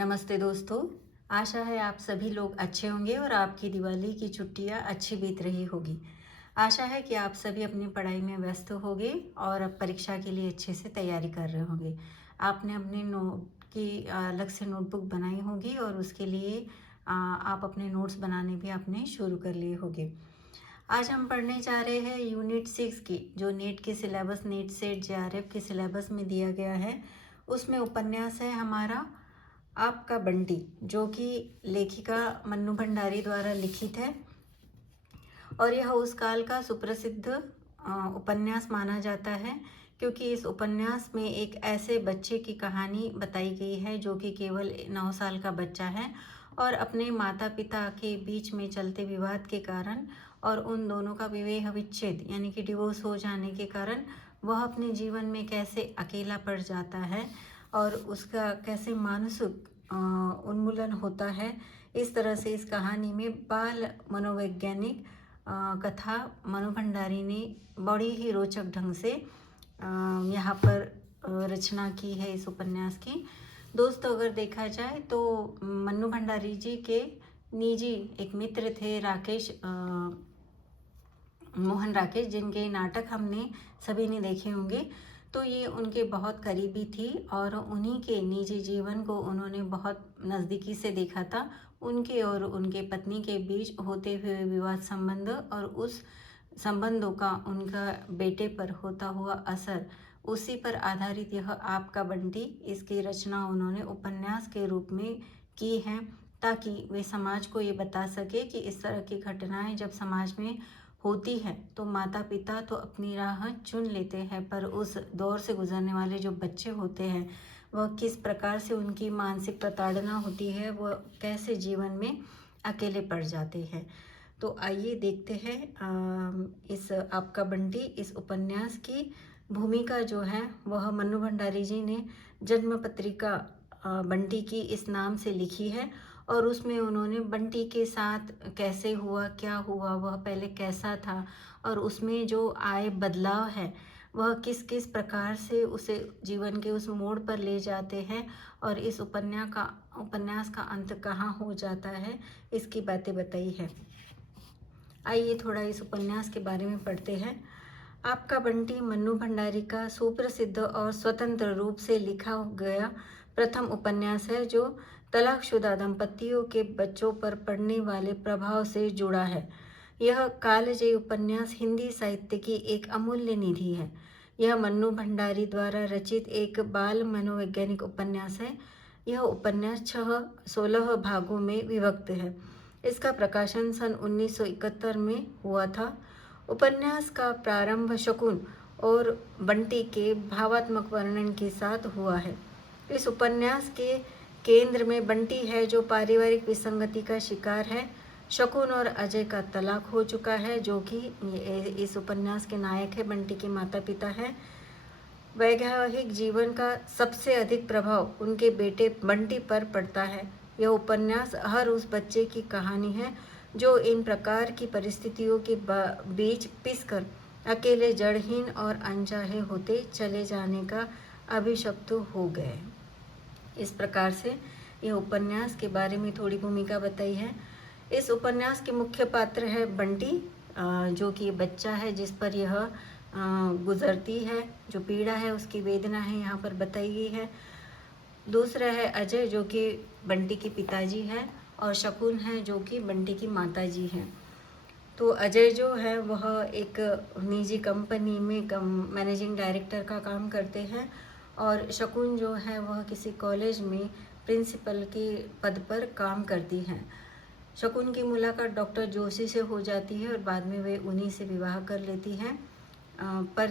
नमस्ते दोस्तों। आशा है आप सभी लोग अच्छे होंगे और आपकी दिवाली की छुट्टियां अच्छी बीत रही होगी। आशा है कि आप सभी अपनी पढ़ाई में व्यस्त होंगे और अब परीक्षा के लिए अच्छे से तैयारी कर रहे होंगे। आपने अपने नोट की अलग से नोटबुक बनाई होगी और उसके लिए आप अपने नोट्स बनाने भी आपने शुरू कर लिए होंगे। आज हम पढ़ने जा रहे हैं यूनिट 6 की, जो नेट के सिलेबस, नेट सेट जेआरएफ के सिलेबस में दिया गया है। उसमें उपन्यास है हमारा आपका बंटी, जो कि लेखिका मन्नू भंडारी द्वारा लिखित है और यह उस काल का सुप्रसिद्ध उपन्यास माना जाता है, क्योंकि इस उपन्यास में एक ऐसे बच्चे की कहानी बताई गई है जो कि केवल 9 साल का बच्चा है और अपने माता पिता के बीच में चलते विवाद के कारण और उन दोनों का विवाह विच्छेद यानी कि डिवोर्स हो जाने के कारण वह अपने जीवन में कैसे अकेला पड़ जाता है और उसका कैसे मानसिक उन्मूलन होता है। इस तरह से इस कहानी में बाल मनोवैज्ञानिक कथा मनु भंडारी ने बड़ी ही रोचक ढंग से यहाँ पर रचना की है इस उपन्यास की। दोस्तों, अगर देखा जाए तो मन्नू भंडारी जी के निजी एक मित्र थे, राकेश मोहन राकेश, जिनके नाटक हमने सभी ने देखे होंगे। तो ये उनके बहुत करीबी थी और उन्हीं के निजी जीवन को उन्होंने बहुत नज़दीकी से देखा था। उनके और उनके पत्नी के बीच होते हुए विवाद संबंध और उस संबंधों का उनका बेटे पर होता हुआ असर, उसी पर आधारित यह आपका बंटी, इसकी रचना उन्होंने उपन्यास के रूप में की है, ताकि वे समाज को ये बता सके कि इस तरह की घटनाएं जब समाज में होती है तो माता पिता तो अपनी राह चुन लेते हैं, पर उस दौर से गुजरने वाले जो बच्चे होते हैं वह किस प्रकार से उनकी मानसिक प्रताड़ना होती है, वह कैसे जीवन में अकेले पड़ जाते हैं। तो आइए देखते हैं इस आपका बंटी, इस उपन्यास की भूमिका जो है वह मन्नू भंडारी जी ने जन्म पत्रिका बंटी की इस नाम से लिखी है और उसमें उन्होंने बंटी के साथ कैसे हुआ, क्या हुआ, वह पहले कैसा था और उसमें जो आए बदलाव है वह किस किस प्रकार से उसे जीवन के उस मोड़ पर ले जाते हैं और इस उपन्यास का अंत कहाँ हो जाता है, इसकी बातें बताई है। आइए थोड़ा इस उपन्यास के बारे में पढ़ते हैं। आपका बंटी मन्नू भंडारी का सुप्रसिद्ध और स्वतंत्र रूप से लिखा गया प्रथम उपन्यास है, जो तलाकशुदा दंपतियों के बच्चों पर पड़ने वाले प्रभाव से जुड़ा है। यह कालजयी उपन्यास हिंदी साहित्य की एक अमूल्य निधि है। यह मन्नू भंडारी द्वारा रचित एक बाल मनोवैज्ञानिक उपन्यास है। यह उपन्यास 16 भागों में विभक्त है। इसका प्रकाशन सन 1971 में हुआ था। उपन्यास का प्रारंभ शकुन और बंटी के भावात्मक वर्णन के साथ हुआ है। इस उपन्यास के केंद्र में बंटी है, जो पारिवारिक विसंगति का शिकार है। शकुन और अजय का तलाक हो चुका है, जो कि इस उपन्यास के नायक है, बंटी के माता पिता हैं। वैवाहिक जीवन का सबसे अधिक प्रभाव उनके बेटे बंटी पर पड़ता है। यह उपन्यास हर उस बच्चे की कहानी है जो इन प्रकार की परिस्थितियों के बीच पिसकर अकेले, जड़हीन और अनचाहे होते चले जाने का अभिशप्त हो गए। इस प्रकार से यह उपन्यास के बारे में थोड़ी भूमिका बताई है। इस उपन्यास के मुख्य पात्र है बंटी, जो कि बच्चा है जिस पर यह गुजरती है, जो पीड़ा है उसकी वेदना है यहाँ पर बताई गई है। दूसरा है अजय, जो कि बंटी के पिताजी हैं, और शकुन है जो कि बंटी की माताजी हैं। तो अजय जो है वह एक निजी कंपनी में मैनेजिंग डायरेक्टर का काम करते हैं और शकुन जो है वह किसी कॉलेज में प्रिंसिपल के पद पर काम करती हैं। शकुन की मुलाकात डॉक्टर जोशी से हो जाती है और बाद में वे उन्हीं से विवाह कर लेती हैं, पर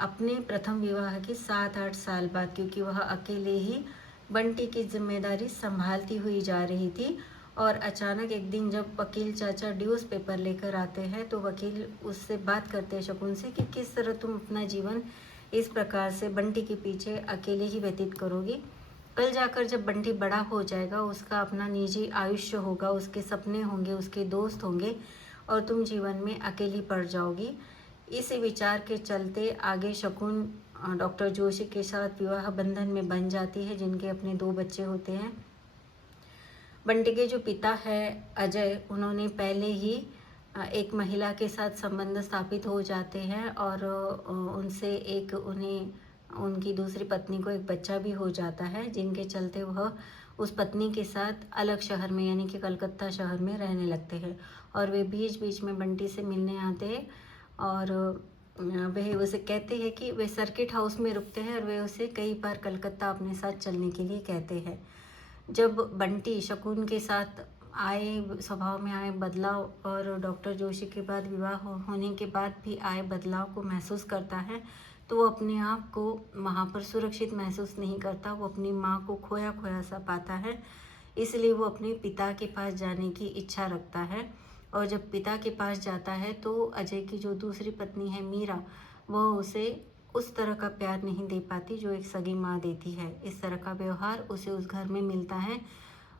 अपने प्रथम विवाह के 7-8 साल बाद, क्योंकि वह अकेले ही बंटी की जिम्मेदारी संभालती हुई जा रही थी। और अचानक एक दिन जब वकील चाचा डिवोर्स पेपर लेकर आते हैं तो वकील उससे बात करते हैं शकुन से कि किस तरह तुम अपना जीवन इस प्रकार से बंटी के पीछे अकेले ही व्यतीत करोगी। कल जाकर जब बंटी बड़ा हो जाएगा, उसका अपना निजी आयुष्य होगा, उसके सपने होंगे, उसके दोस्त होंगे और तुम जीवन में अकेली पड़ जाओगी। इस विचार के चलते आगे शकुन डॉक्टर जोशी के साथ विवाह बंधन में बन जाती है, जिनके अपने 2 बच्चे होते हैं। बंटी के जो पिता है अजय, उन्होंने पहले ही एक महिला के साथ संबंध स्थापित हो जाते हैं और उनसे एक उन्हें उनकी दूसरी पत्नी को एक बच्चा भी हो जाता है, जिनके चलते वह उस पत्नी के साथ अलग शहर में यानी कि कलकत्ता शहर में रहने लगते हैं। और वे बीच बीच में बंटी से मिलने आते हैं और वह उसे कहते हैं कि वे सर्किट हाउस में रुकते हैं और वे उसे कई बार कलकत्ता अपने साथ चलने के लिए कहते हैं। जब बंटी शकुन के साथ स्वभाव में आए बदलाव और डॉक्टर जोशी के बाद विवाह होने के बाद भी आए बदलाव को महसूस करता है, तो वो अपने आप को वहाँ पर सुरक्षित महसूस नहीं करता। वो अपनी माँ को खोया खोया सा पाता है, इसलिए वो अपने पिता के पास जाने की इच्छा रखता है। और जब पिता के पास जाता है तो अजय की जो दूसरी पत्नी है मीरा, वह उसे उस तरह का प्यार नहीं दे पाती जो एक सगी माँ देती है। इस तरह का व्यवहार उसे उस घर में मिलता है।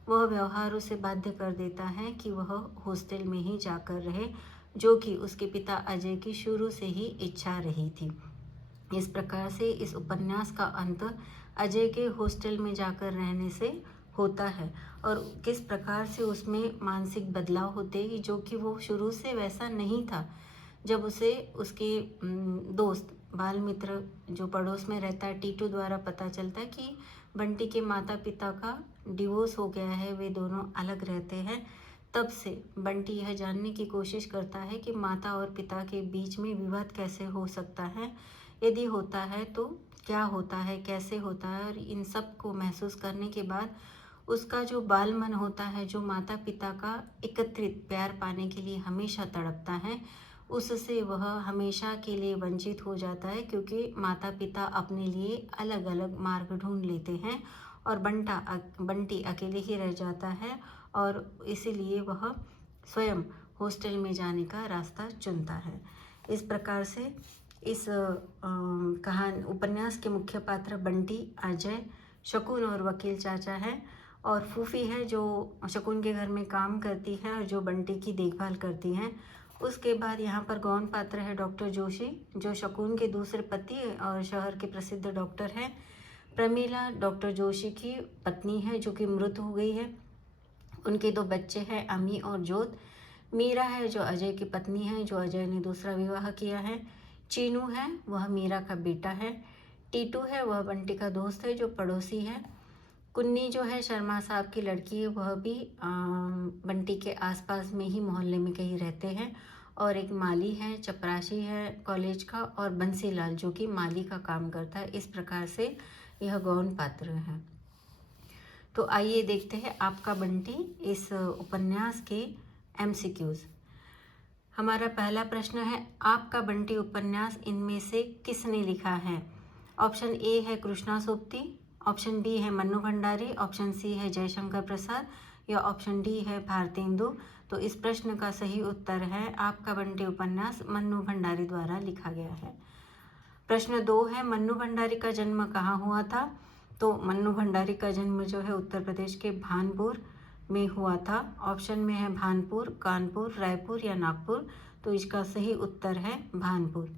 वह व्यवहार उसे बाध्य कर देता है कि वह हॉस्टल में ही जाकर रहे, जो कि उसके पिता अजय की शुरू से ही इच्छा रही थी। इस प्रकार से इस उपन्यास का अंत अजय के हॉस्टल में जाकर रहने से होता है और किस प्रकार से उसमें मानसिक बदलाव होते हैं, जो कि वो शुरू से वैसा नहीं था। जब उसे उसके दोस्त बाल मित्र जो पड़ोस में रहता है टीटू द्वारा पता चलता है कि बंटी के माता पिता का डिवोर्स हो गया है, वे दोनों अलग रहते हैं, तब से बंटी यह जानने की कोशिश करता है कि माता और पिता के बीच में विवाद कैसे हो सकता है, यदि होता है तो क्या होता है, कैसे होता है। और इन सब को महसूस करने के बाद उसका जो बाल मन होता है, जो माता पिता का एकत्रित प्यार पाने के लिए हमेशा तड़पता है, उससे वह हमेशा के लिए वंचित हो जाता है, क्योंकि माता पिता अपने लिए अलग अलग मार्ग ढूंढ लेते हैं और बंटी अकेले ही रह जाता है और इसीलिए वह स्वयं हॉस्टल में जाने का रास्ता चुनता है। इस प्रकार से इस कहानी उपन्यास के मुख्य पात्र बंटी, अजय, शकुन और वकील चाचा है और फूफी है जो शकुन के घर में काम करती है और जो बंटी की देखभाल करती हैं। उसके बाद यहाँ पर गौण पात्र है डॉक्टर जोशी, जो शकुन के दूसरे पति और शहर के प्रसिद्ध डॉक्टर हैं। प्रमीला डॉक्टर जोशी की पत्नी है जो कि मृत हो गई है। उनके 2 बच्चे हैं, अमी और जोत। मीरा है जो अजय की पत्नी है, जो अजय ने दूसरा विवाह किया है। चीनू है, वह मीरा का बेटा है। टीटू है, वह बंटी का दोस्त है जो पड़ोसी है। कुन्नी जो है शर्मा साहब की लड़की है, वह भी बंटी के आसपास में ही मोहल्ले में कहीं रहते हैं। और एक माली है, चपरासी है कॉलेज का, और बंसीलाल जो कि माली का काम करता है। इस प्रकार से यह गौण पात्र है। तो आइए देखते हैं आपका बंटी इस उपन्यास के MCQs। हमारा पहला प्रश्न है, आपका बंटी उपन्यास इनमें से किसने लिखा है? ऑप्शन ए है कृष्णा सोबती, ऑप्शन बी है मन्नू भंडारी, ऑप्शन सी है जयशंकर प्रसाद या ऑप्शन डी है भारतेंदु। तो इस प्रश्न का सही उत्तर है आपका बंटी उपन्यास मन्नू भंडारी द्वारा लिखा गया है। प्रश्न 2 है, मन्नू भंडारी का जन्म कहाँ हुआ था? तो मन्नू भंडारी का जन्म जो है उत्तर प्रदेश के भानपुर में हुआ था। ऑप्शन में है भानपुर, कानपुर, रायपुर या नागपुर। तो इसका सही उत्तर है भानपुर।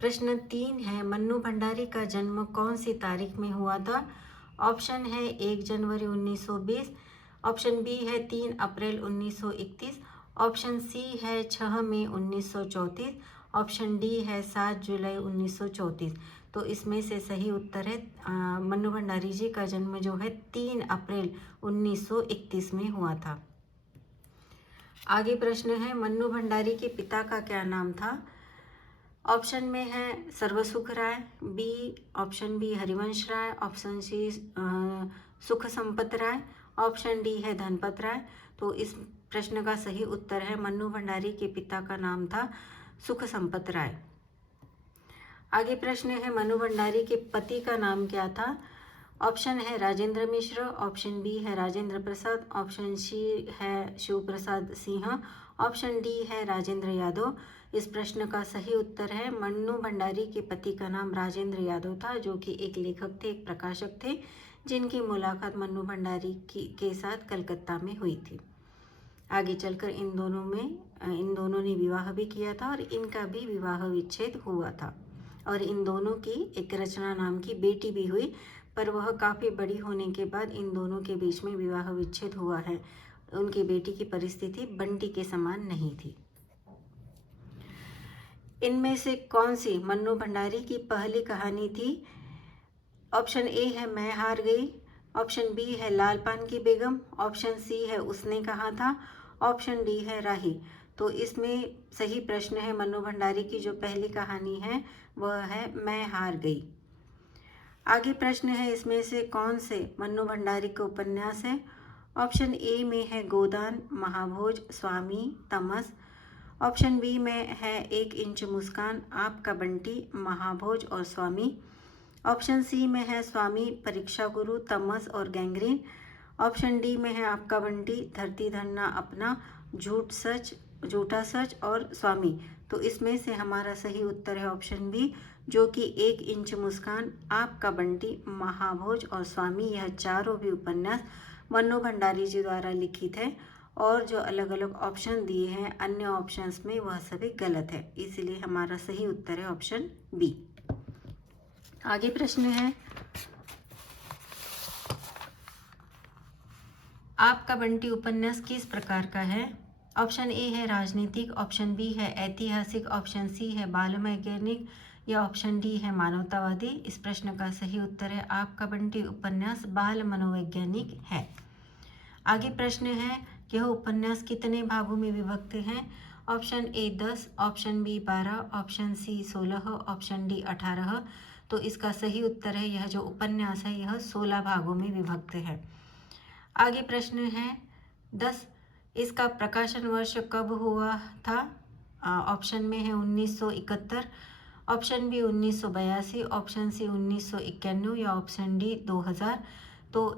प्रश्न 3 है, मन्नू भंडारी का जन्म कौन सी तारीख में हुआ था? ऑप्शन है 1 जनवरी 1920, ऑप्शन बी है 3 अप्रैल 1931, ऑप्शन सी है 6 मई 1934, ऑप्शन डी है 7 जुलाई 1934। तो इसमें से सही उत्तर है मन्नू भंडारी जी का जन्म जो है 3 अप्रैल 1931 में हुआ था। आगे प्रश्न है, मन्नू भंडारी के पिता का क्या नाम था? ऑप्शन में है सर्वसुख राय, option B Harivansh Rai, option C सुख संपत राय, ऑप्शन डी है धनपत राय। तो इस प्रश्न का सही उत्तर है मन्नू भंडारी के पिता का नाम था सुख संपत राय। आगे प्रश्न है, मन्नू भंडारी के पति का नाम क्या था? ऑप्शन है राजेंद्र मिश्र, ऑप्शन बी है राजेंद्र प्रसाद, ऑप्शन सी है शिव प्रसाद सिंह, ऑप्शन डी है राजेंद्र यादव। इस प्रश्न का सही उत्तर है मन्नू भंडारी के पति का नाम राजेंद्र यादव था, जो कि एक लेखक थे, एक प्रकाशक थे, जिनकी मुलाकात मन्नू भंडारी के साथ कलकत्ता में हुई थी। आगे चलकर इन दोनों ने विवाह भी किया था और इनका भी विवाह विच्छेद हुआ था और इन दोनों की एक रचना नाम की बेटी भी हुई, पर वह काफ़ी बड़ी होने के बाद इन दोनों के बीच में विवाह विच्छेद हुआ है। उनकी बेटी की परिस्थिति बंटी के समान नहीं थी। इनमें से कौन सी मन्नू भंडारी की पहली कहानी थी? ऑप्शन ए है मैं हार गई, ऑप्शन बी है लाल पान की बेगम, ऑप्शन सी है उसने कहा था, ऑप्शन डी है राही। तो इसमें सही प्रश्न है मन्नू भंडारी की जो पहली कहानी है वह है मैं हार गई। आगे प्रश्न है इसमें से कौन से मन्नू भंडारी का उपन्यास है? ऑप्शन ए में है गोदान, महाभोज, स्वामी, तमस। ऑप्शन बी में है 1 इंच मुस्कान, आपका बंटी, महाभोज और स्वामी। ऑप्शन सी में है स्वामी, परीक्षा गुरु, तमस और गैंग्रीन। ऑप्शन डी में है आपका बंटी, धरती धरना अपना, झूठा सच और स्वामी। तो इसमें से हमारा सही उत्तर है ऑप्शन बी, जो कि 1 इंच मुस्कान, आपका बंटी, महाभोज और स्वामी। यह चारों भी उपन्यास मन्नू भंडारी जी द्वारा लिखित है और जो अलग अलग ऑप्शन दिए हैं अन्य ऑप्शंस में वह सभी गलत है, इसलिए हमारा सही उत्तर है ऑप्शन बी। आगे प्रश्न है आपका बंटी उपन्यास किस प्रकार का है? ऑप्शन ए है राजनीतिक, ऑप्शन बी है ऐतिहासिक, ऑप्शन सी है बाल वैज्ञानिक या ऑप्शन डी है मानवतावादी। इस प्रश्न का सही उत्तर है आपका बंटी उपन्यास बाल मनोवैज्ञानिक है। आगे प्रश्न है यह उपन्यास कितने भागों में विभक्त है? Option A 10, option B 12, option C 16, option D 18। तो इसका सही उत्तर है यह जो उपन्यास है यह 16 भागों में विभक्त है। आगे प्रश्न है 10, इसका प्रकाशन वर्ष कब हुआ था? ऑप्शन में है 1971, ऑप्शन बी 1982, ऑप्शन सी 1991 या ऑप्शन डी 2000। तो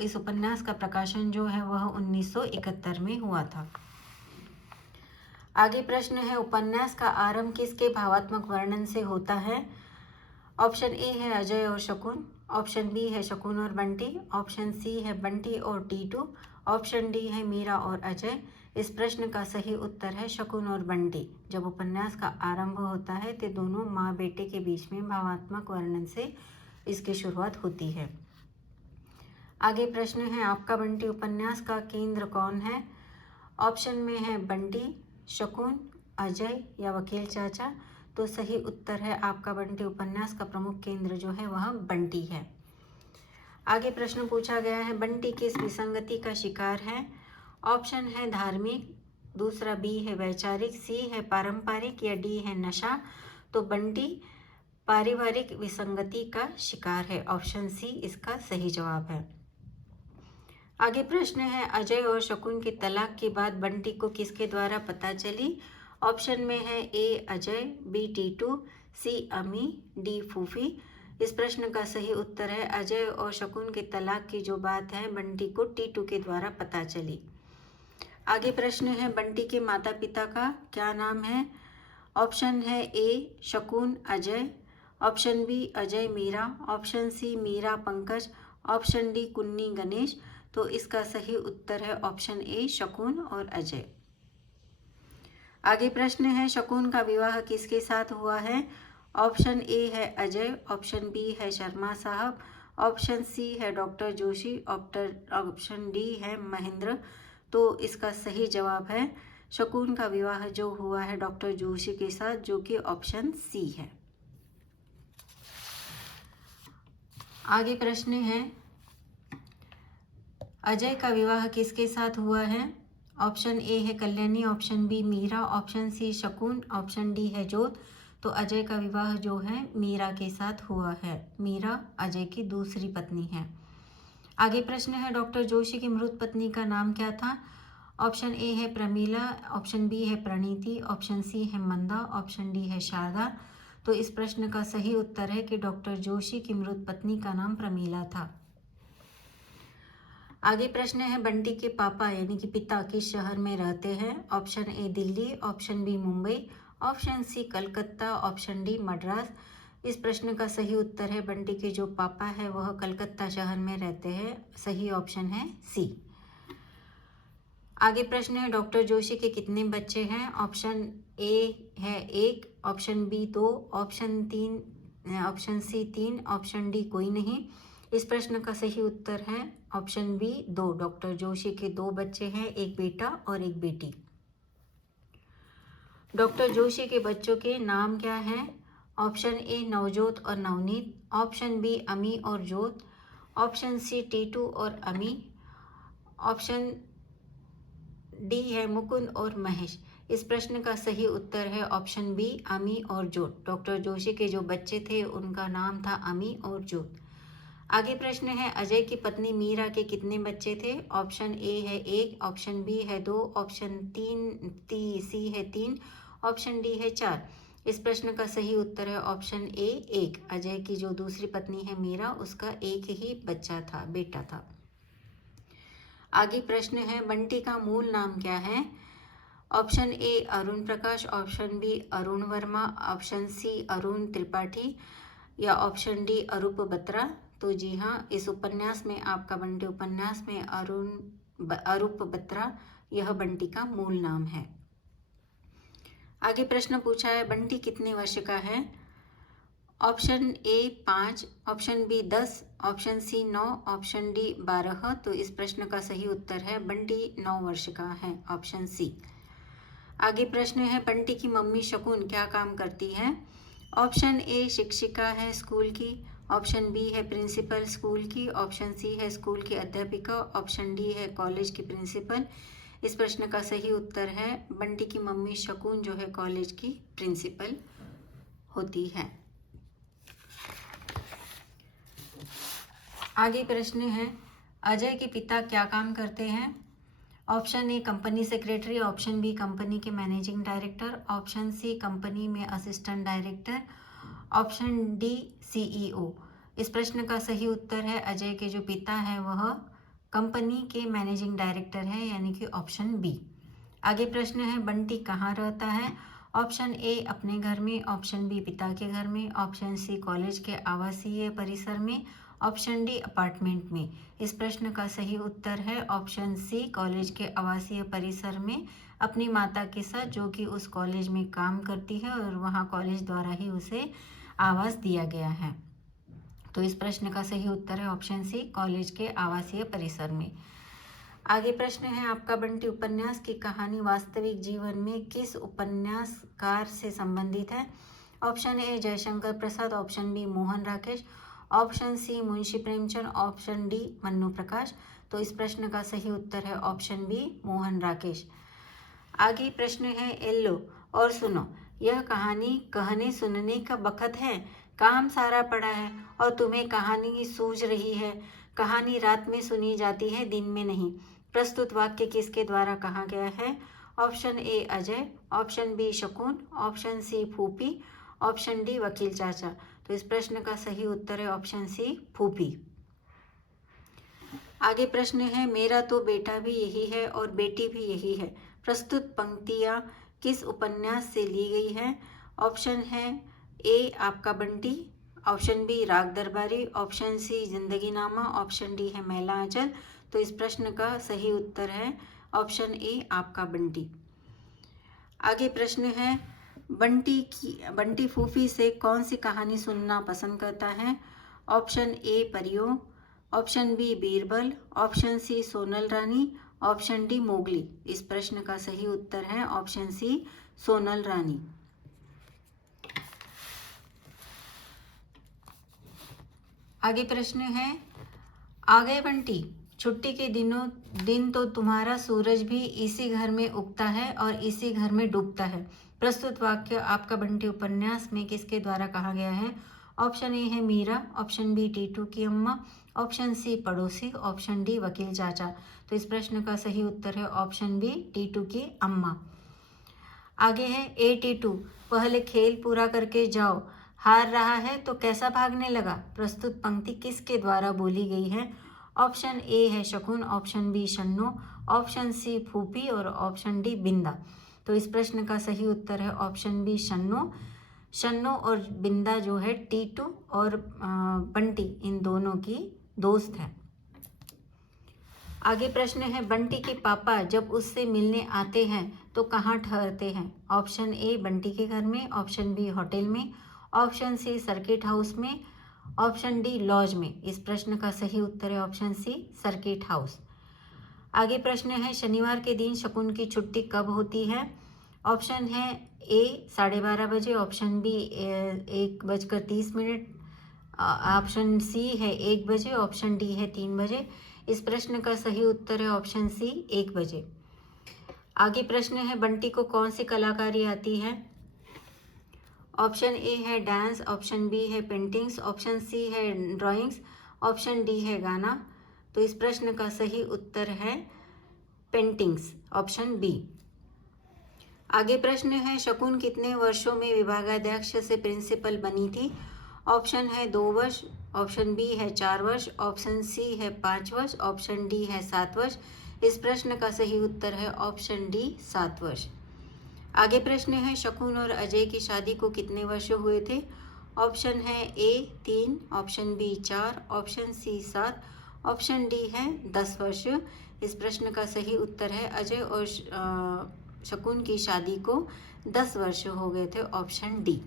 इस उपन्यास का प्रकाशन जो है वह 1971 में हुआ था। आगे प्रश्न है उपन्यास का आरंभ किसके भावात्मक वर्णन से होता है? ऑप्शन ए है अजय और शकुन, ऑप्शन बी है शकुन और बंटी, ऑप्शन सी है बंटी और टीटू, ऑप्शन डी है मीरा और अजय। इस प्रश्न का सही उत्तर है शकुन और बंटी। जब उपन्यास का आरंभ होता है तो दोनों माँ बेटे के बीच में भावात्मक वर्णन से इसकी शुरुआत होती है। आगे प्रश्न है आपका बंटी उपन्यास का केंद्र कौन है? ऑप्शन में है बंटी, शकुन, अजय या वकील चाचा। तो सही उत्तर है आपका बंटी उपन्यास का प्रमुख केंद्र जो है वह बंटी है। आगे प्रश्न पूछा गया है बंटी किस विसंगति का शिकार है? ऑप्शन है धार्मिक, दूसरा बी है वैचारिक, सी है पारंपरिक या डी है नशा। तो बंटी पारिवारिक विसंगति का शिकार है, ऑप्शन सी इसका सही जवाब है। आगे प्रश्न है अजय और शकुन की तलाक के बाद बंटी को किसके द्वारा पता चली? ऑप्शन में है ए अजय, बी टीटू, सी अमी, डी फूफी। इस प्रश्न का सही उत्तर है अजय और शकुन के तलाक की जो बात है बंटी को टीटू के द्वारा पता चली। आगे प्रश्न है बंटी के माता पिता का क्या नाम है? ऑप्शन है A Shakun Ajay, option B Ajay Meera, option C Meera Pankaj, option D Kunni Ganesh. तो इसका सही उत्तर है ऑप्शन ए शकुन और अजय। आगे प्रश्न है शकुन का विवाह किसके साथ हुआ है? ऑप्शन ए है अजय, ऑप्शन बी है शर्मा साहब, ऑप्शन सी है डॉक्टर जोशी, ऑप्शन डी है महेंद्र। तो इसका सही जवाब है शकुन का विवाह जो हुआ है डॉक्टर जोशी के साथ, जो कि ऑप्शन सी है। आगे प्रश्न है अजय का विवाह किसके साथ हुआ है? ऑप्शन ए है Kalyani, option B Meera, option C Shakun, option D है जोत। तो अजय का विवाह जो है मीरा के साथ हुआ है। मीरा अजय की दूसरी पत्नी है। आगे प्रश्न है डॉक्टर जोशी की मृत पत्नी का नाम क्या था? ऑप्शन ए है प्रमीला, ऑप्शन बी है प्रणीति, ऑप्शन सी है मंदा, ऑप्शन डी है शारदा। तो इस प्रश्न का सही उत्तर है कि डॉक्टर जोशी की मृत पत्नी का नाम प्रमीला था। आगे प्रश्न है बंटी के पापा यानी कि पिता किस शहर में रहते हैं? Option A Delhi, option B Mumbai, option C Calcutta, option D Madras. इस प्रश्न का सही उत्तर है बंटी के जो पापा है वह कलकत्ता शहर में रहते हैं। सही ऑप्शन है सी। आगे प्रश्न है डॉक्टर जोशी के कितने बच्चे हैं? ऑप्शन ए है 1, option B 2, option option C 3, option D कोई नहीं। इस प्रश्न का सही उत्तर है ऑप्शन बी 2। डॉक्टर जोशी के 2 बच्चे हैं, एक बेटा और एक बेटी। डॉक्टर जोशी के बच्चों के नाम क्या हैं? ऑप्शन ए नवजोत और नवनीत, ऑप्शन बी अमी और जोत, ऑप्शन सी टीटू और अमी, ऑप्शन डी है मुकुंद और महेश। इस प्रश्न का सही उत्तर है ऑप्शन बी अमी और जोत। डॉक्टर जोशी के जो बच्चे थे उनका नाम था अमी और जोत। आगे प्रश्न है अजय की पत्नी मीरा के कितने बच्चे थे? ऑप्शन ए है 1, ऑप्शन बी है 2, ऑप्शन सी है 3, ऑप्शन डी है 4। इस प्रश्न का सही उत्तर है ऑप्शन ए 1। अजय की जो दूसरी पत्नी है मीरा, उसका एक ही बच्चा था, बेटा था। आगे प्रश्न है बंटी का मूल नाम क्या है? Option A Arun Prakash, option B Arun Varma, option C Arun Tripathi या ऑप्शन डी अरूप बत्रा। तो जी हाँ, इस उपन्यास में, आपका बंटी उपन्यास में अरूप बत्रा यह बंटी का मूल नाम है। आगे प्रश्न पूछा है बंटी कितने वर्ष का है? Option A 5, option B 10, option C 9, option D 12। तो इस प्रश्न का सही उत्तर है बंटी 9 वर्ष का है, ऑप्शन सी। आगे प्रश्न है बंटी की मम्मी शकुन क्या काम करती है? ऑप्शन ए शिक्षिका है स्कूल की, ऑप्शन बी है प्रिंसिपल स्कूल की, ऑप्शन सी है स्कूल की अध्यापिका, ऑप्शन डी है कॉलेज की प्रिंसिपल। इस प्रश्न का सही उत्तर है बंटी की मम्मी शकुन जो है कॉलेज की प्रिंसिपल होती है। आगे प्रश्न है अजय के पिता क्या काम करते हैं? Option A company secretary, option B company के managing director, option C company में assistant director, option D CEO. इस प्रश्न का सही उत्तर है अजय के जो पिता हैं वह कंपनी के मैनेजिंग डायरेक्टर हैं, यानी कि ऑप्शन बी। आगे प्रश्न है बंटी कहाँ रहता है? ऑप्शन ए अपने घर में, ऑप्शन बी पिता के घर में, ऑप्शन सी कॉलेज के आवासीय परिसर में, ऑप्शन डी अपार्टमेंट में। इस प्रश्न का सही उत्तर है ऑप्शन सी कॉलेज के आवासीय परिसर में अपनी माता के साथ, जो कि उस कॉलेज में काम करती है और वहाँ कॉलेज द्वारा ही उसे आवास दिया गया है। तो इस प्रश्न का सही उत्तर है ऑप्शन सी कॉलेज के आवासीय परिसर में। आगे प्रश्न है आपका बंटी उपन्यास की कहानी वास्तविक जीवन में किस उपन्यासकार से संबंधित है? Option A Jaishankar Prasad, option B Mohan Rakesh, option C Munshi Premchand, option D Mannu Prakash. तो इस प्रश्न का सही उत्तर है ऑप्शन बी मोहन राकेश। आगे प्रश्न है एल्लो और सुनो, यह कहानी कहने सुनने का बखत है, काम सारा पड़ा है और तुम्हें कहानी सूझ रही है। कहानी रात में सुनी जाती है, दिन में नहीं। प्रस्तुत वाक्य किसके द्वारा कहा गया है? Option A Ajay, option B Shakun, option C फूफी, ऑप्शन डी वकील चाचा। तो इस प्रश्न का सही उत्तर है ऑप्शन सी फूफी। आगे प्रश्न है मेरा तो बेटा भी यही है और बेटी भी यही है। प्रस्तुत पंक्तियाँ किस उपन्यास से ली गई है? ऑप्शन है ए आपका बंटी, ऑप्शन बी राग दरबारी, ऑप्शन सी जिंदगी नामा, ऑप्शन डी है मैला आंचल। तो इस प्रश्न का सही उत्तर है ऑप्शन ए आपका बंटी। आगे प्रश्न है बंटी फूफी से कौन सी कहानी सुनना पसंद करता है? ऑप्शन ए परियों, option B Birbal, option C Sonal Rani, option D Mowgli. इस प्रश्न का सही उत्तर है ऑप्शन सी सोनल रानी। आगे प्रश्न है आ गए बंटी, छुट्टी के दिन तो तुम्हारा सूरज भी इसी घर में उगता है और इसी घर में डूबता है। प्रस्तुत वाक्य आपका बंटी उपन्यास में किसके द्वारा कहा गया है? ऑप्शन ए है मीरा, ऑप्शन बी टीटू की अम्मा, ऑप्शन सी पड़ोसी, ऑप्शन डी वकील चाचा। तो इस प्रश्न का सही उत्तर है ऑप्शन बी टीटू की अम्मा। आगे है ए टीटू पहले खेल पूरा करके जाओ, हार रहा है तो कैसा भागने लगा। प्रस्तुत पंक्ति किसके द्वारा बोली गई है? ऑप्शन ए है शकुन, ऑप्शन बी शन्नो, ऑप्शन सी फूफी और ऑप्शन डी बिंदा। तो इस प्रश्न का सही उत्तर है ऑप्शन बी शन्नो। शन्नो और बिंदा जो है टीटू और बंटी इन दोनों की दोस्त है। आगे प्रश्न है बंटी के पापा जब उससे मिलने आते हैं तो कहाँ ठहरते हैं? ऑप्शन ए बंटी के घर में, ऑप्शन बी होटल में, ऑप्शन सी सर्किट हाउस में, ऑप्शन डी लॉज में। इस प्रश्न का सही उत्तर है ऑप्शन सी सर्किट हाउस। आगे प्रश्न है शनिवार के दिन शकुन की छुट्टी कब होती है? ऑप्शन है ए 12:30 बजे, ऑप्शन बी 1:30, ऑप्शन सी है 1 बजे, ऑप्शन डी है 3 बजे। इस प्रश्न का सही उत्तर है ऑप्शन सी 1 बजे। आगे प्रश्न है बंटी को कौन सी कलाकारी आती है? ऑप्शन ए है डांस, ऑप्शन बी है पेंटिंग्स, ऑप्शन सी है ड्राइंग्स, ऑप्शन डी है गाना। तो इस प्रश्न का सही उत्तर है पेंटिंग्स, ऑप्शन बी। आगे प्रश्न है शकुन कितने वर्षों में विभागाध्यक्ष से प्रिंसिपल बनी थी? ऑप्शन है 2 वर्ष, ऑप्शन बी है 4 वर्ष, ऑप्शन सी है 5 वर्ष, ऑप्शन डी है 7 वर्ष। इस प्रश्न का सही उत्तर है ऑप्शन डी 7 वर्ष। आगे प्रश्न है शकुन और अजय की शादी को कितने वर्ष हुए थे? ऑप्शन है A 3, option B 4, option C 7, option D है 10 वर्ष। इस प्रश्न का सही उत्तर है अजय और शकुन की शादी को 10 वर्ष हो गए थे, ऑप्शन डी।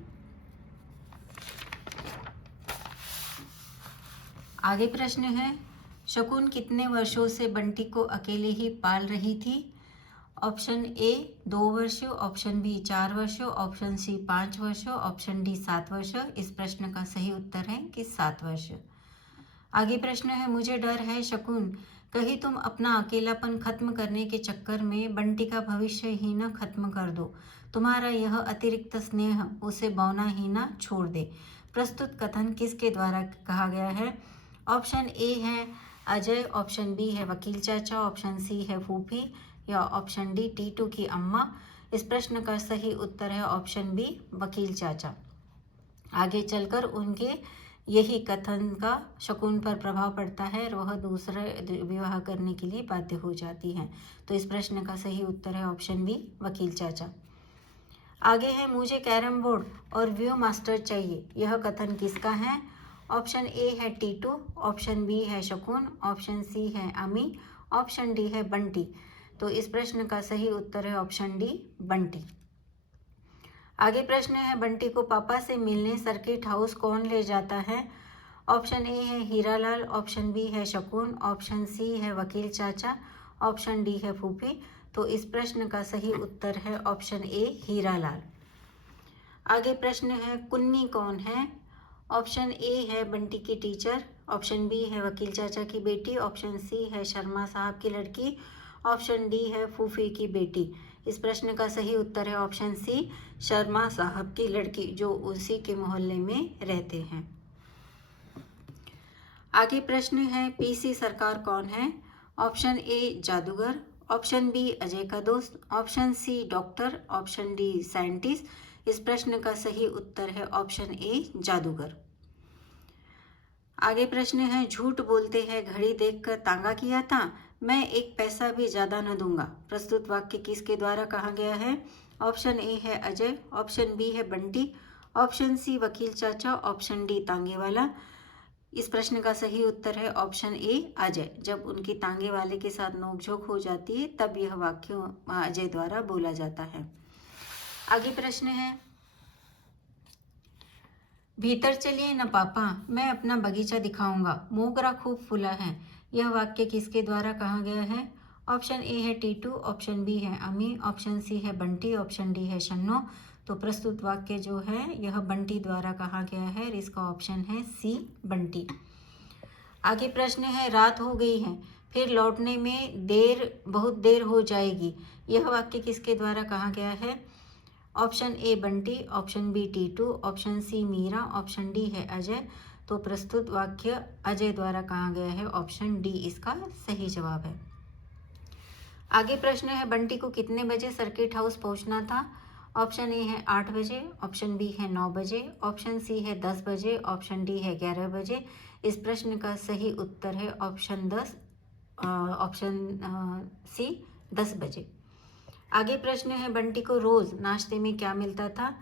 आगे प्रश्न है शकुन कितने वर्षों से बंटी को अकेले ही पाल रही थी? ऑप्शन ए 2 वर्ष, ऑप्शन बी 4 वर्ष, ऑप्शन सी 5 वर्ष, ऑप्शन डी 7 वर्ष। इस प्रश्न का सही उत्तर है कि 7 वर्ष। आगे प्रश्न है मुझे डर है शकुन, कहीं तुम अपना अकेलापन खत्म करने के चक्कर में बंटी का भविष्य ही न खत्म कर दो। तुम्हारा यह अतिरिक्त स्नेह उसे बौना ही न छोड़ दे। प्रस्तुत कथन किसके द्वारा कहा गया है? ऑप्शन ए है अजय, ऑप्शन बी है वकील चाचा, ऑप्शन सी है फूफी, या ऑप्शन डी टीटू की अम्मा। इस प्रश्न का सही उत्तर है ऑप्शन बी वकील चाचा। आगे चलकर उनके यही कथन का शकुन पर प्रभाव पड़ता है और वह दूसरे विवाह करने के लिए बाध्य हो जाती है। तो इस प्रश्न का सही उत्तर है ऑप्शन बी वकील चाचा। आगे है मुझे कैरम बोर्ड और व्यू मास्टर चाहिए, यह कथन किसका है? ऑप्शन ए है टीटू, ऑप्शन बी है शकुन, ऑप्शन सी है अमी, ऑप्शन डी है बंटी। तो इस प्रश्न का सही उत्तर है ऑप्शन डी बंटी। आगे प्रश्न है बंटी को पापा से मिलने सर्किट हाउस कौन ले जाता है? ऑप्शन ए है हीरालाल, ऑप्शन बी है शकुन, ऑप्शन सी है वकील चाचा, ऑप्शन डी है फूफी। तो इस प्रश्न का सही उत्तर है ऑप्शन ए हीरालाल। आगे प्रश्न है कुन्नी कौन है? ऑप्शन ए है बंटी की टीचर, ऑप्शन बी है वकील चाचा की बेटी, ऑप्शन सी है शर्मा साहब की लड़की, ऑप्शन डी है फूफी की बेटी। इस प्रश्न का सही उत्तर है ऑप्शन सी शर्मा साहब की लड़की, जो उसी के मोहल्ले में रहते हैं। आगे प्रश्न है पीसी सरकार कौन है? ऑप्शन ए जादूगर, ऑप्शन बी अजय का दोस्त, option C doctor, option D scientist. इस प्रश्न का सही उत्तर है ऑप्शन ए जादूगर। आगे प्रश्न है झूठ बोलते हैं घड़ी देखकर तांगा किया था, मैं 1 पैसा भी ज़्यादा न दूंगा। प्रस्तुत वाक्य किसके द्वारा कहा गया है? ऑप्शन ए है अजय, ऑप्शन बी है बंटी, ऑप्शन सी वकील चाचा, ऑप्शन डी तांगे वाला। इस प्रश्न का सही उत्तर है ऑप्शन ए अजय। जब उनकी तांगे वाले के साथ नोकझोंक हो जाती है तब यह वाक्य अजय द्वारा बोला जाता है। आगे प्रश्न है भीतर चलिए न पापा, मैं अपना बगीचा दिखाऊंगा, मोगरा खूब फूला है। यह वाक्य किसके द्वारा कहा गया है? ऑप्शन ए है टीटू, ऑप्शन बी है अमी, ऑप्शन सी है बंटी, ऑप्शन डी है शन्नो। तो प्रस्तुत वाक्य जो है यह बंटी द्वारा कहा गया है और इसका ऑप्शन है सी बंटी। आगे प्रश्न है रात हो गई है, फिर लौटने में बहुत देर हो जाएगी। यह वाक्य किसके द्वारा कहा गया है? Option A Bunty, option B Titu, option C Meera, option D है अजय। तो प्रस्तुत वाक्य अजय द्वारा कहा गया है, ऑप्शन डी इसका सही जवाब है। आगे प्रश्न है बंटी को कितने बजे सर्किट हाउस पहुंचना था? ऑप्शन ए है 8 बजे, ऑप्शन बी है 9 बजे, ऑप्शन सी है 10 बजे, ऑप्शन डी है 11 बजे। इस प्रश्न का सही उत्तर है ऑप्शन सी 10 बजे। आगे प्रश्न है बंटी को रोज नाश्ते में क्या मिलता था?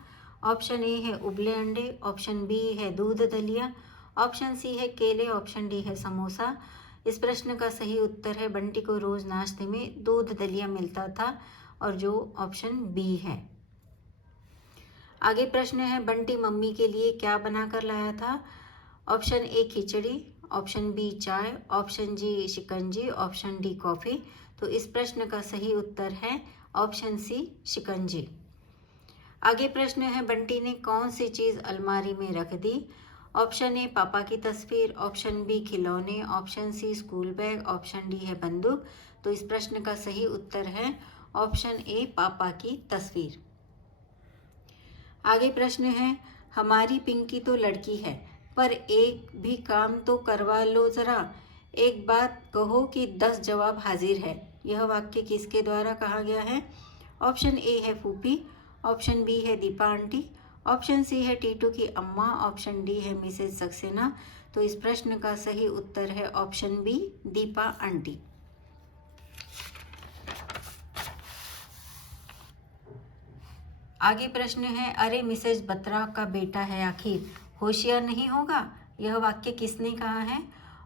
ऑप्शन ए है उबले अंडे, ऑप्शन बी है दूध दलिया, ऑप्शन सी है केले, ऑप्शन डी है समोसा। इस प्रश्न का सही उत्तर है बंटी को रोज नाश्ते में दूध दलिया मिलता था और जो ऑप्शन बी है। आगे प्रश्न है, बंटी मम्मी के लिए क्या बना कर लाया था? Option A khichdi, option B चाय, option G shikanji, option D coffee. तो इस प्रश्न का सही उत्तर है ऑप्शन सी शिकंजी। आगे प्रश्न है, बंटी ने कौन सी चीज़ अलमारी में रख दी? ऑप्शन ए पापा की तस्वीर, ऑप्शन बी खिलौने, option C school bag, option D है बंदूक। तो इस प्रश्न का सही उत्तर है ऑप्शन ए पापा की तस्वीर। आगे प्रश्न है, हमारी पिंकी तो लड़की है पर एक भी काम तो करवा लो जरा, एक बात कहो कि 10 जवाब हाजिर है। यह वाक्य किसके द्वारा कहा गया है? ऑप्शन ए है फूफी, ऑप्शन बी है दीपा आंटी, ऑप्शन सी है टीटू की अम्मा, ऑप्शन डी है मिसेज सक्सेना। तो इस प्रश्न का सही उत्तर है ऑप्शन बी दीपा आंटी। आगे प्रश्न है, अरे मिसेज बत्रा का बेटा है आखिर होशियार नहीं होगा, यह वाक्य किसने कहा है?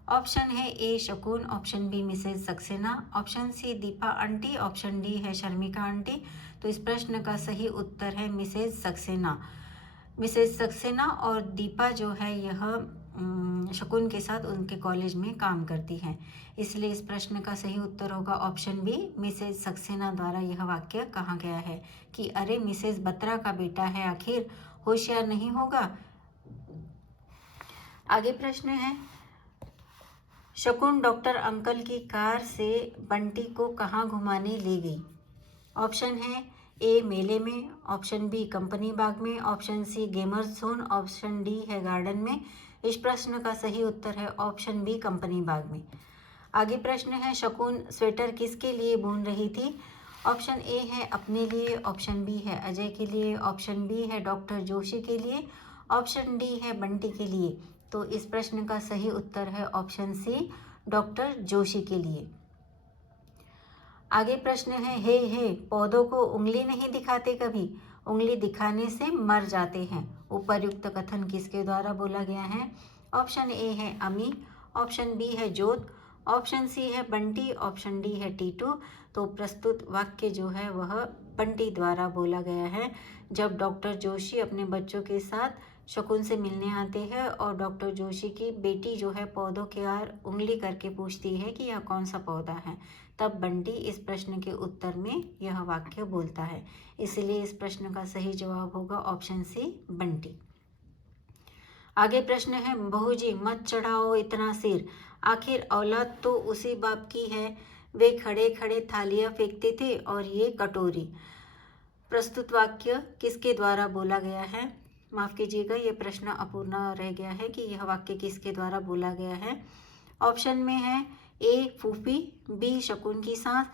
ऑप्शन है A Shakun, option B Mrs Saxena, option C Deepa aunty, option D है शर्मिका आंटी। तो इस प्रश्न का सही उत्तर है मिसेज सक्सेना। मिसेज सक्सेना और दीपा जो है यह शकुन के साथ उनके कॉलेज में काम करती हैं, इसलिए इस प्रश्न का सही उत्तर होगा ऑप्शन बी मिसेज सक्सेना द्वारा यह वाक्य कहा गया है कि अरे मिसेज बत्रा का बेटा है आखिर होशियार नहीं होगा। आगे प्रश्न है, शकुन डॉक्टर अंकल की कार से बंटी को कहाँ घुमाने ले गई? ऑप्शन है ए मेले में, ऑप्शन बी कंपनी बाग में, option C gamers zone, option D है गार्डन में। इस प्रश्न का सही उत्तर है ऑप्शन बी कंपनी बाग में। आगे प्रश्न है, शकुन स्वेटर किसके लिए बुन रही थी? ऑप्शन ए है अपने लिए, ऑप्शन बी है अजय के लिए, ऑप्शन बी है डॉक्टर जोशी के लिए, ऑप्शन डी है बंटी के लिए। तो इस प्रश्न का सही उत्तर है ऑप्शन सी डॉक्टर जोशी के लिए। आगे प्रश्न है, हे पौधों को उंगली नहीं दिखाते कभी, उंगली दिखाने से मर जाते हैं। उपर्युक्त कथन किसके द्वारा बोला गया है? ऑप्शन ए है अमी, ऑप्शन बी है जोत, ऑप्शन सी है बंटी, ऑप्शन डी है टीटू। तो प्रस्तुत वाक्य जो है वह बंटी द्वारा बोला गया है। जब डॉक्टर जोशी अपने बच्चों के साथ शकुन से मिलने आते हैं और डॉक्टर जोशी की बेटी जो है पौधों के आर उंगली करके पूछती है कि यह कौन सा पौधा है, तब बंटी इस प्रश्न के उत्तर में यह वाक्य बोलता है। इसलिए इस प्रश्न का सही जवाब होगा ऑप्शन सी बंटी। आगे प्रश्न है, बहू जी मत चढ़ाओ इतना सिर, आखिर औलाद तो उसी बाप की है, वे खड़े खड़े थालियां फेंकते थे और ये कटोरी। प्रस्तुत वाक्य किसके द्वारा बोला गया है? माफ कीजिएगा, ये प्रश्न अपूर्ण रह गया है कि यह वाक्य किसके द्वारा बोला गया है। ऑप्शन में है ए फूफी, बी शकुन की सास,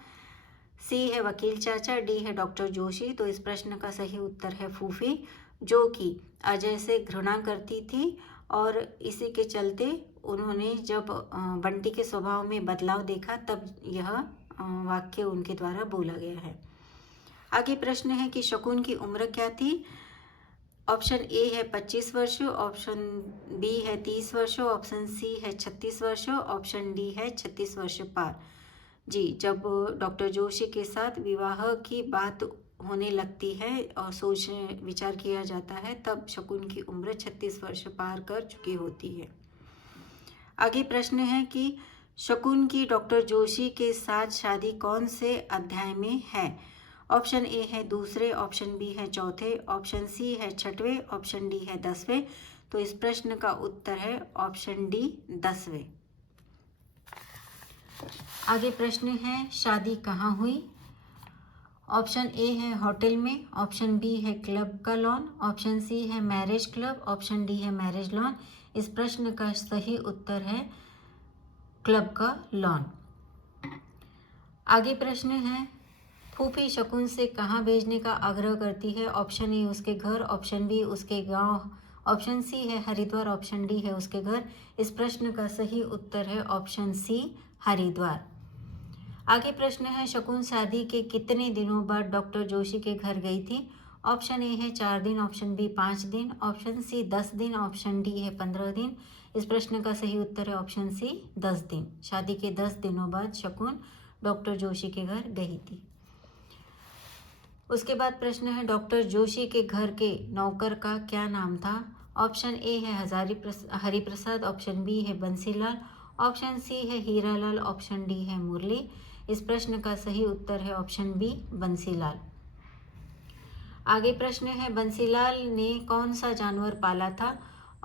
सी है वकील चाचा, डी है डॉक्टर जोशी। तो इस प्रश्न का सही उत्तर है फूफी, जो कि अजय से घृणा करती थी और इसी के चलते उन्होंने जब बंटी के स्वभाव में बदलाव देखा तब यह वाक्य उनके द्वारा बोला गया है। आगे प्रश्न है कि शकुन की उम्र क्या थी? ऑप्शन ए है 25 वर्ष, ऑप्शन बी है 30 वर्ष, ऑप्शन सी है 36 वर्ष, ऑप्शन डी है 36 वर्ष पार। जी, जब डॉक्टर जोशी के साथ विवाह की बात होने लगती है और सोच विचार किया जाता है तब शकुन की उम्र 36 वर्ष पार कर चुकी होती है। आगे प्रश्न है कि शकुन की डॉक्टर जोशी के साथ शादी कौन से अध्याय में है? ऑप्शन ए है दूसरे, ऑप्शन बी है चौथे, ऑप्शन सी है छठवें, ऑप्शन डी है 10वें। तो इस प्रश्न का उत्तर है ऑप्शन डी 10वें। आगे प्रश्न है, शादी कहाँ हुई? ऑप्शन ए है होटल में, ऑप्शन बी है क्लब का लॉन, ऑप्शन सी है मैरिज क्लब, ऑप्शन डी है मैरिज लॉन। इस प्रश्न का सही उत्तर है क्लब का लॉन। आगे प्रश्न है, फूफी शकुन से कहाँ भेजने का आग्रह करती है? ऑप्शन ए उसके घर, ऑप्शन बी उसके गांव, ऑप्शन सी है हरिद्वार, ऑप्शन डी है उसके घर। इस प्रश्न का सही उत्तर है ऑप्शन सी हरिद्वार। आगे प्रश्न है, शकुन शादी के कितने दिनों बाद डॉक्टर जोशी के घर गई थी? ऑप्शन ए है 4 दिन, ऑप्शन बी 5 दिन, ऑप्शन सी 10 दिन, ऑप्शन डी है 15 दिन। इस प्रश्न का सही उत्तर है ऑप्शन सी 10 दिन। शादी के 10 दिनों बाद शकुन डॉक्टर जोशी के घर गई थी। उसके बाद प्रश्न है डॉक्टर जोशी के घर के नौकर का क्या नाम था। ऑप्शन ए है हरिप्रसाद, ऑप्शन बी है बंसीलाल, ऑप्शन सी है हीरालाल, ऑप्शन डी है मुरली। इस प्रश्न का सही उत्तर है ऑप्शन बी बंसीलाल। आगे प्रश्न है बंसीलाल ने कौन सा जानवर पाला था।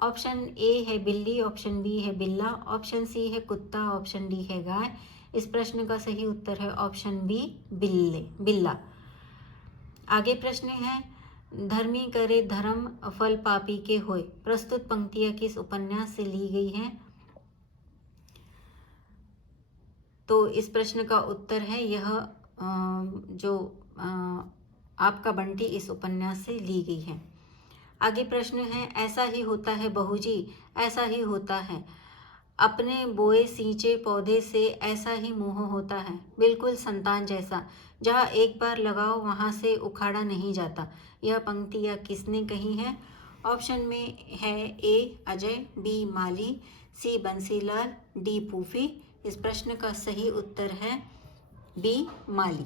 ऑप्शन ए है बिल्ली, ऑप्शन बी है बिल्ला, ऑप्शन सी है कुत्ता, ऑप्शन डी है गाय। इस प्रश्न का सही उत्तर है ऑप्शन बी बिल्ला। आगे प्रश्न है धर्मी करे धर्म फल पापी के होय। प्रस्तुत पंक्तियां किस उपन्यास से ली गई हैं। तो इस प्रश्न का उत्तर है यह जो आपका बंटी इस उपन्यास से ली गई है। आगे प्रश्न है ऐसा ही होता है बहू जी, ऐसा ही होता है। अपने बोए सींचे पौधे से ऐसा ही मोह होता है, बिल्कुल संतान जैसा। जहाँ एक बार लगाओ वहाँ से उखाड़ा नहीं जाता। यह पंक्तियाँ किसने कही है। ऑप्शन में है ए अजय, बी माली, सी बंसीलाल, डी पूफी। इस प्रश्न का सही उत्तर है बी माली।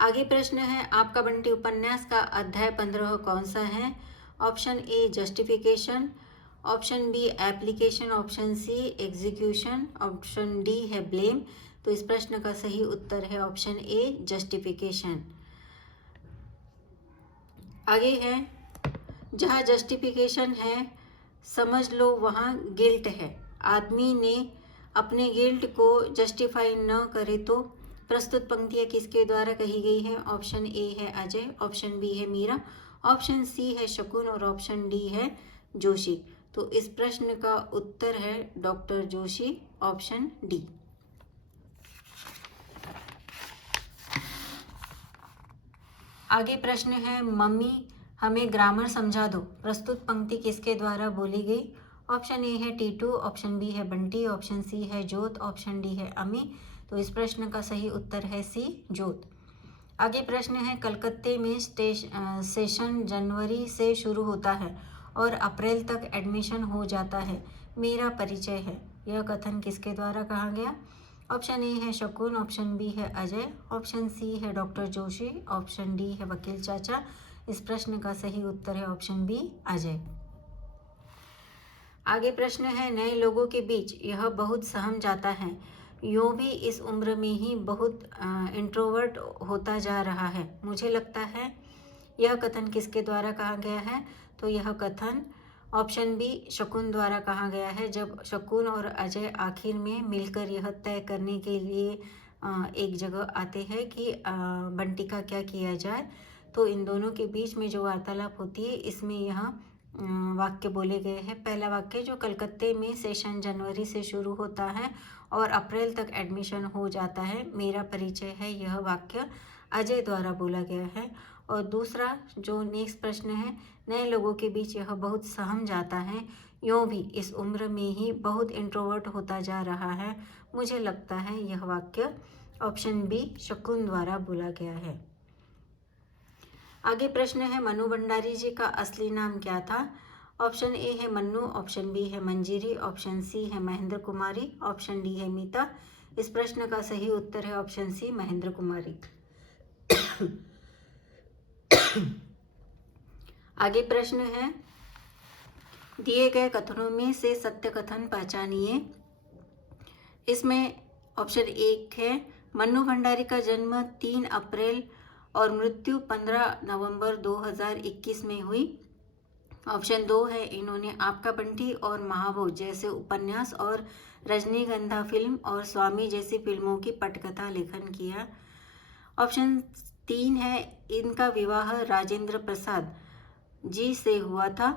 आगे प्रश्न है आपका बंटी उपन्यास का अध्याय 15 कौन सा है। Option A justification, option B application, option C execution, option D है ब्लेम। तो इस प्रश्न का सही उत्तर है ऑप्शन ए जस्टिफिकेशन। आगे है जहाँ जस्टिफिकेशन है समझ लो वहाँ गिल्ट है। आदमी ने अपने गिल्ट को जस्टिफाई न करे तो प्रस्तुत पंक्तियाँ किसके द्वारा कही गई है। ऑप्शन ए है अजय, ऑप्शन बी है मीरा, ऑप्शन सी है शकुन और ऑप्शन डी है जोशी। तो इस प्रश्न का उत्तर है डॉक्टर जोशी, ऑप्शन डी। आगे प्रश्न है मम्मी हमें ग्रामर समझा दो। प्रस्तुत पंक्ति किसके द्वारा बोली गई। ऑप्शन ए है टीटू, ऑप्शन बी है बंटी, ऑप्शन सी है जोत, ऑप्शन डी है अमी। तो इस प्रश्न का सही उत्तर है सी जोत। आगे प्रश्न है कलकत्ते में सेशन जनवरी से शुरू होता है और अप्रैल तक एडमिशन हो जाता है, मेरा परिचय है। यह कथन किसके द्वारा कहा गया। ऑप्शन ए है शकुन, ऑप्शन बी है अजय, ऑप्शन सी है डॉक्टर जोशी, ऑप्शन डी है वकील चाचा। इस प्रश्न का सही उत्तर है ऑप्शन बी अजय। आगे प्रश्न है नए लोगों के बीच यह बहुत सहम जाता है, यूँ भी इस उम्र में ही बहुत इंट्रोवर्ट होता जा रहा है, मुझे लगता है। यह कथन किसके द्वारा कहा गया है। तो यह कथन ऑप्शन बी शकुन द्वारा कहा गया है। जब शकुन और अजय आखिर में मिलकर यह तय करने के लिए एक जगह आते हैं कि बंटी का क्या किया जाए, तो इन दोनों के बीच में जो वार्तालाप होती है इसमें यह वाक्य बोले गए हैं। पहला वाक्य जो कलकत्ते में सेशन जनवरी से शुरू होता है और अप्रैल तक एडमिशन हो जाता है, मेरा परिचय है, यह वाक्य अजय द्वारा बोला गया है। और दूसरा जो नेक्स्ट प्रश्न है नए लोगों के बीच यह बहुत सहम जाता है, यूँ भी इस उम्र में ही बहुत इंट्रोवर्ट होता जा रहा है, मुझे लगता है। यह वाक्य ऑप्शन बी शकुन द्वारा बोला गया है। आगे प्रश्न है मन्नू भंडारी जी का असली नाम क्या था। ऑप्शन ए है मन्नू, ऑप्शन बी है मंजीरी, ऑप्शन सी है महेंद्र कुमारी, ऑप्शन डी है मीता। इस प्रश्न का सही उत्तर है ऑप्शन सी महेंद्र कुमारी। आगे प्रश्न है दिए गए कथनों में से सत्य कथन पहचानिए। इसमें ऑप्शन एक है मन्नू भंडारी का जन्म 3 अप्रैल और मृत्यु 15 नवंबर 2021 में हुई। ऑप्शन 2 है इन्होंने आपका बंटी और महाभोज जैसे उपन्यास और रजनीगंधा फिल्म और स्वामी जैसी फिल्मों की पटकथा लेखन किया। ऑप्शन 3 है इनका विवाह राजेंद्र प्रसाद जी से हुआ था।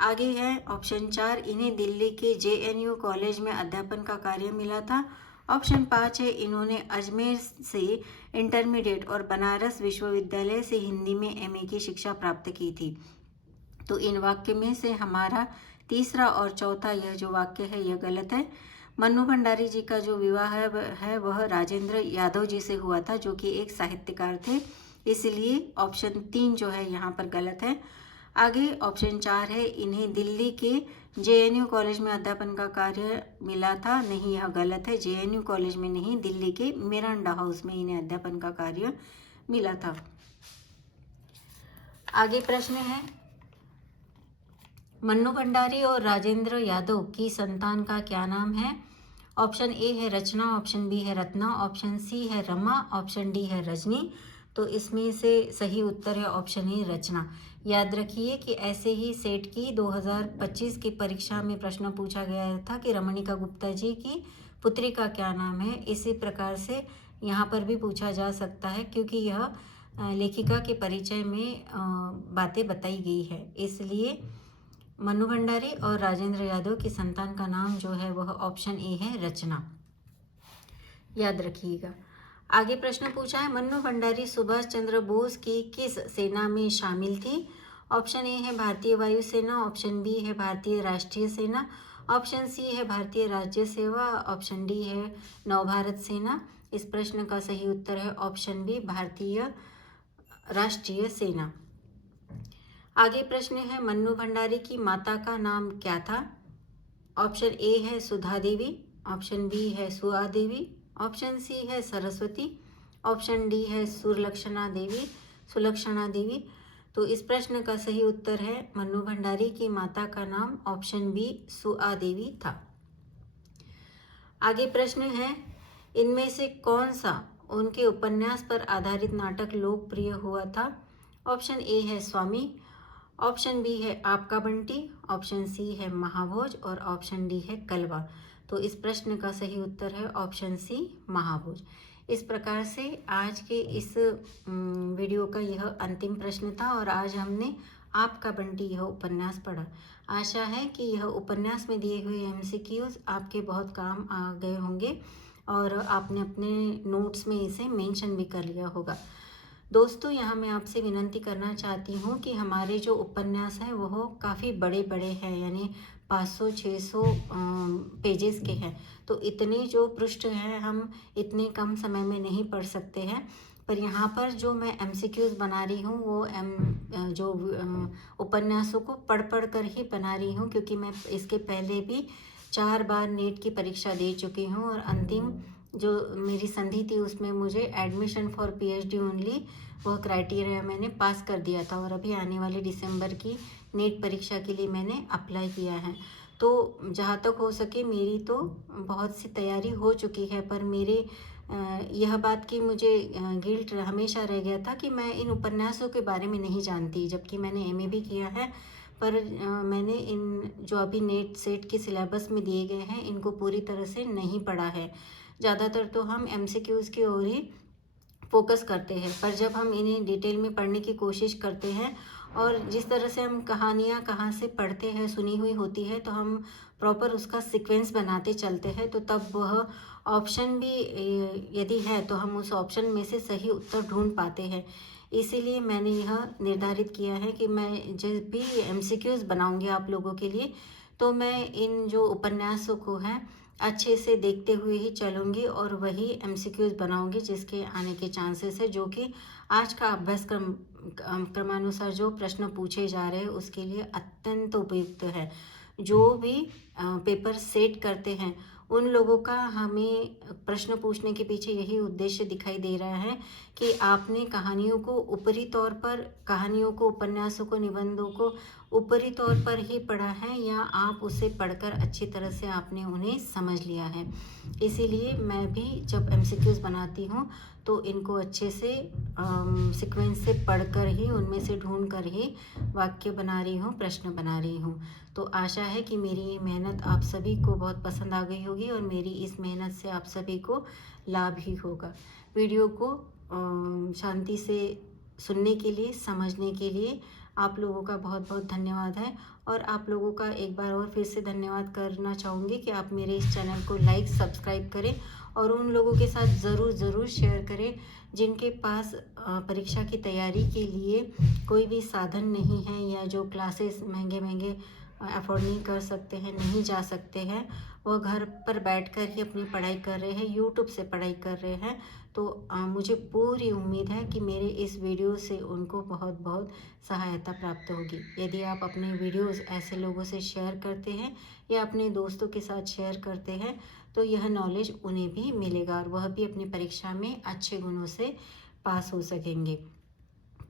आगे है ऑप्शन 4 इन्हें दिल्ली के JNU कॉलेज में अध्यापन का कार्य मिला था। ऑप्शन 5 है इन्होंने अजमेर से इंटरमीडिएट और बनारस विश्वविद्यालय से हिंदी में MA की शिक्षा प्राप्त की थी। तो इन वाक्य में से हमारा तीसरा और चौथा यह जो वाक्य है यह गलत है। मन्नू भंडारी जी का जो विवाह है वह राजेंद्र यादव जी से हुआ था जो कि एक साहित्यकार थे, इसलिए ऑप्शन 3 जो है यहाँ पर गलत है। आगे ऑप्शन 4 है इन्हें दिल्ली के JNU कॉलेज में अध्यापन का कार्य मिला था, नहीं यह गलत है। JNU कॉलेज में नहीं, दिल्ली के मिरांडा हाउस में इन्हें अध्यापन का कार्य मिला था। आगे प्रश्न है, मन्नू भंडारी और राजेंद्र यादव की संतान का क्या नाम है? ऑप्शन ए है रचना, ऑप्शन बी है रत्ना, ऑप्शन सी है रमा, ऑप्शन डी है रजनी। तो इसमें से सही उत्तर है ऑप्शन ए रचना। याद रखिए कि ऐसे ही सेट की 2025 की परीक्षा में प्रश्न पूछा गया था कि रमणिका गुप्ता जी की पुत्री का क्या नाम है। इसी प्रकार से यहाँ पर भी पूछा जा सकता है, क्योंकि यह लेखिका के परिचय में बातें बताई गई है। इसलिए मन्नू भंडारी और राजेंद्र यादव की संतान का नाम जो है वह ऑप्शन ए है रचना। याद रखिएगा। आगे प्रश्न पूछा है, मन्नू भंडारी सुभाष चंद्र बोस की किस सेना में शामिल थी? ऑप्शन ए है भारतीय वायुसेना, ऑप्शन बी है भारतीय राष्ट्रीय सेना, ऑप्शन सी है भारतीय राज्य सेवा, ऑप्शन डी है नवभारत सेना। इस प्रश्न का सही उत्तर है ऑप्शन बी भारतीय राष्ट्रीय सेना। आगे प्रश्न है, मन्नू भंडारी की माता का नाम क्या था? ऑप्शन ए है सुधा देवी, ऑप्शन बी है सुआ देवी, ऑप्शन सी है सरस्वती, ऑप्शन डी है सुलक्षणा देवी। तो इस प्रश्न का सही उत्तर है मन्नू भंडारी की माता का नाम ऑप्शन बी सुआ देवी था। आगे प्रश्न है, इनमें से कौन सा उनके उपन्यास पर आधारित नाटक लोकप्रिय हुआ था? ऑप्शन ए है स्वामी, ऑप्शन बी है आपका बंटी, ऑप्शन सी है महाभोज और ऑप्शन डी है कलवा। तो इस प्रश्न का सही उत्तर है ऑप्शन सी महाभोज। इस प्रकार से आज के इस वीडियो का यह अंतिम प्रश्न था और आज हमने आपका बंटी यह उपन्यास पढ़ा। आशा है कि यह उपन्यास में दिए हुए MCQs आपके बहुत काम आ गए होंगे और आपने अपने नोट्स में इसे मेंशन भी कर लिया होगा। दोस्तों, यहाँ मैं आपसे विनंती करना चाहती हूँ कि हमारे जो उपन्यास हैं वह काफ़ी बड़े बड़े हैं, यानी 500-600 पेजेस के हैं। तो इतने जो पृष्ठ हैं हम इतने कम समय में नहीं पढ़ सकते हैं। पर यहाँ पर जो मैं MCQs बना रही हूँ वो जो उपन्यासों को पढ़ पढ़ कर ही बना रही हूँ, क्योंकि मैं इसके पहले भी 4 बार नेट की परीक्षा दे चुकी हूँ और अंतिम जो मेरी संधि थी उसमें मुझे एडमिशन फॉर PhD ओनली वह क्राइटेरिया मैंने पास कर दिया था और अभी आने वाले दिसंबर की नेट परीक्षा के लिए मैंने अप्लाई किया है। तो जहाँ तक हो सके मेरी तो बहुत सी तैयारी हो चुकी है, पर मेरे यह बात की मुझे गिल्ट हमेशा रह गया था कि मैं इन उपन्यासों के बारे में नहीं जानती, जबकि मैंने MA भी किया है। पर मैंने इन जो अभी नेट सेट के सिलेबस में दिए गए हैं इनको पूरी तरह से नहीं पढ़ा है। ज़्यादातर तो हम MCQs की ओर ही फोकस करते हैं, पर जब हम इन्हें डिटेल में पढ़ने की कोशिश करते हैं और जिस तरह से हम कहानियाँ कहाँ से पढ़ते हैं सुनी हुई होती है तो हम प्रॉपर उसका सीक्वेंस बनाते चलते हैं, तो तब वह ऑप्शन भी यदि है तो हम उस ऑप्शन में से सही उत्तर ढूंढ पाते हैं। इसीलिए मैंने यह निर्धारित किया है कि मैं जब भी MCQs बनाऊंगी आप लोगों के लिए तो मैं इन जो उपन्यासों को हैं अच्छे से देखते हुए ही चलूँगी और वही MCQs बनाऊँगी जिसके आने के चांसेस है, जो कि आज का अभ्यासक्रम क्रमानुसार जो प्रश्न पूछे जा रहे हैं उसके लिए अत्यंत उपयुक्त है। जो भी पेपर सेट करते हैं उन लोगों का हमें प्रश्न पूछने के पीछे यही उद्देश्य दिखाई दे रहा है कि आपने कहानियों को ऊपरी तौर पर, कहानियों को, उपन्यासों को, निबंधों को ऊपरी तौर पर ही पढ़ा है या आप उसे पढ़कर अच्छी तरह से आपने उन्हें समझ लिया है। इसीलिए मैं भी जब MCQs बनाती हूँ तो इनको अच्छे से सीक्वेंस से पढ़कर ही उनमें से ढूंढ कर ही वाक्य बना रही हूँ, प्रश्न बना रही हूँ। तो आशा है कि मेरी ये मेहनत आप सभी को बहुत पसंद आ गई होगी और मेरी इस मेहनत से आप सभी को लाभ ही होगा। वीडियो को शांति से सुनने के लिए, समझने के लिए आप लोगों का बहुत बहुत धन्यवाद है। और आप लोगों का एक बार और फिर से धन्यवाद करना चाहूँगी कि आप मेरे इस चैनल को लाइक, सब्सक्राइब करें और उन लोगों के साथ ज़रूर शेयर करें जिनके पास परीक्षा की तैयारी के लिए कोई भी साधन नहीं है या जो क्लासेस महंगे अफोर्ड नहीं कर सकते हैं, नहीं जा सकते हैं, वो घर पर बैठकर ही अपनी पढ़ाई कर रहे हैं, यूट्यूब से पढ़ाई कर रहे हैं। तो मुझे पूरी उम्मीद है कि मेरे इस वीडियो से उनको बहुत बहुत सहायता प्राप्त होगी। यदि आप अपने वीडियोस ऐसे लोगों से शेयर करते हैं या अपने दोस्तों के साथ शेयर करते हैं तो यह नॉलेज उन्हें भी मिलेगा और वह भी अपनी परीक्षा में अच्छे गुणों से पास हो सकेंगे।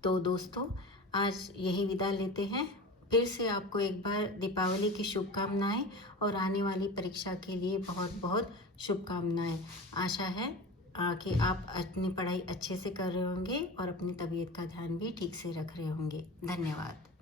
तो दोस्तों आज यही विदा लेते हैं। फिर से आपको एक बार दीपावली की शुभकामनाएं और आने वाली परीक्षा के लिए बहुत बहुत शुभकामनाएं। आशा है कि आप अपनी पढ़ाई अच्छे से कर रहे होंगे और अपनी तबीयत का ध्यान भी ठीक से रख रहे होंगे। धन्यवाद।